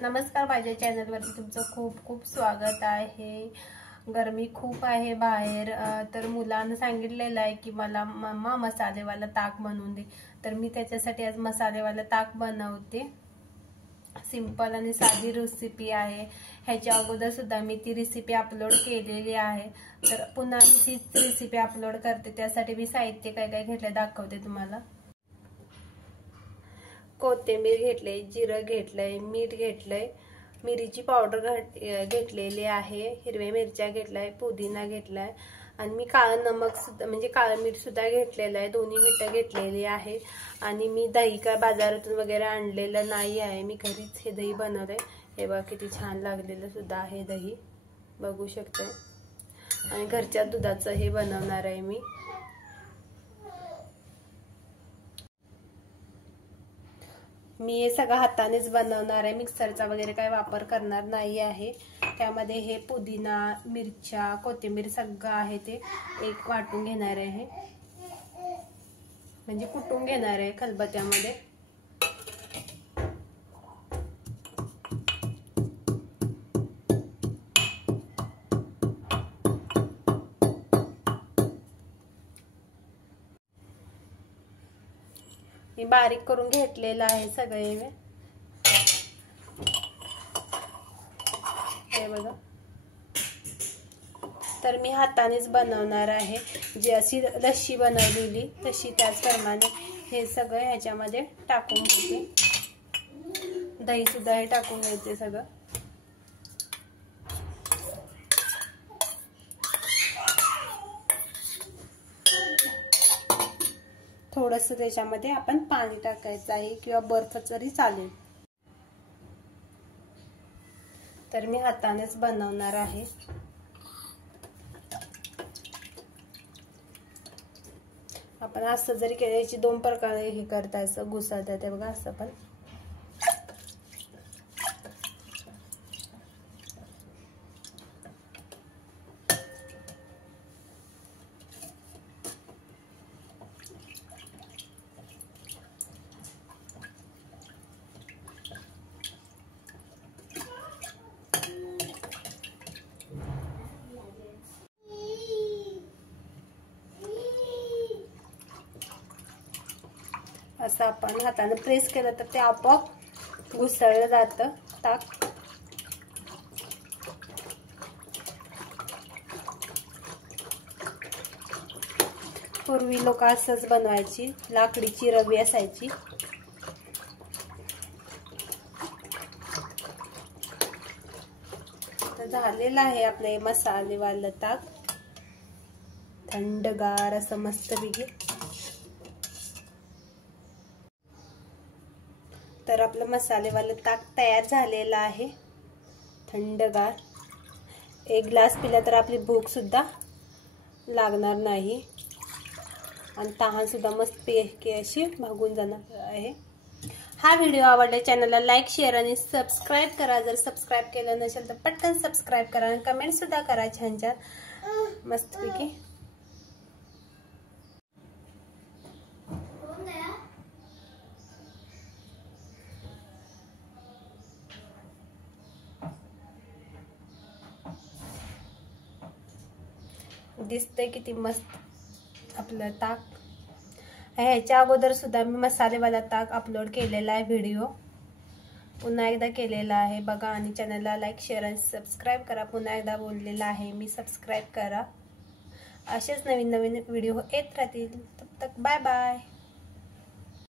नमस्कार, माझ्या चॅनलवरती तुमचं खूप खूप स्वागत आहे। गरमी खूप आहे बाहेर, तर मुलांना सांगितलेलं आहे की मला मम्मा मसालेवाला ताक बनवून दे, तर मी त्याच्यासाठी आज मसालेवाला ताक बनवते। सिंपल आणि साधी रेसिपी आहे। ह्याच्या अगोदर सुद्धा मी ती रेसिपी अपलोड केलेली आहे, तर पुन्हा मी तीच रेसिपी अपलोड करते। त्यासाठी मी साहित्य काय काय घेतले दाखवते तुम्हाला। कोथिंबीर घेतले, जिरं घेतलंय, मीठ घेतलंय, मिरीची पावडर घेतलेली आहे, हिरव्या मिरच्या घेतलाय, पुदिना घेतलाय आणि मी काळं नमक सुद्धा म्हणजे काळं मीठ सुद्धा घेतलेलं आहे। दोन्ही मीठ घेतलेली आहे आणि मी दही काय बाजारातून वगैरे आणलेलं नाही आहे, मी घरीच हे दही बनवलंय। हे बघा किती छान लागलेलं सुद्धा आहे दही, बघू शकते। आणि घरच्या दुधाचं हे बनवणार आहे मी हे सगळं हातानेच बनवणार आहे, मिक्सरचा वगैरे काही वापर करणार नाही आहे। त्यामध्ये हे पुदिना, मिरच्या, कोथिंबीर सगळं आहे ते एक वाटून घेणार आहे, म्हणजे कुटून घेणार आहे खलबत्त्यामध्ये। मी बारीक करून घेतलेलं आहे सगळे, हे बघा। तर मी हातानेच बनवणार आहे, जी अशी लस्सी बनवलेली तशी त्याचप्रमाणे हे सगळं ह्याच्यामध्ये टाकून घेते। दही सुद्धा हे टाकून घ्यायचे सगळं। थोडंसं त्याच्यामध्ये आपण पाणी टाकायचं आहे किंवा बर्फ जरी चालेल। तर मी हातानेच बनवणार आहे। आपण असं जरी केल्याची दोन प्रकारे हे करता येतं, घुसळता येते बघा असं पण। असं आपण हाताने प्रेस केलं तर ते आपोआप घुसळलं जातं ताक। पूर्वी लोक असंच बनवायची, लाकडीची रवी असायची। तर झालेलं आहे आपले मसालेवालं ताक, थंडगार असं मस्तपैकी। तर आपलं मसालेवालं ताक तयार झालेलं आहे, थंडगार। एक ग्लास पिला तर आपली भूक सुद्धा लागणार नाही आणि तहान सुद्धा मस्तपैकी अशी भागून जाणार आहे। हा व्हिडिओ आवडला चॅनलला लाईक, शेअर आणि सबस्क्राईब करा। जर सबस्क्राईब केलं नसेल तर पटकन सबस्क्राईब करा आणि कमेंट सुद्धा करा छान छान मस्तपैकी। दिसतंय किती मस्त आपलं ताक। ह्याच्या अगोदर सुद्धा मी मसालेवाला ताक अपलोड केलेला आहे व्हिडिओ, पुन्हा एकदा केलेला आहे बघा। आणि चॅनलला लाईक, शेअर आणि सबस्क्राईब करा। पुन्हा एकदा बोललेला आहे मी, सबस्क्राईब करा। असेच नवीन नवीन व्हिडिओ येत राहतील। तब तक बाय बाय।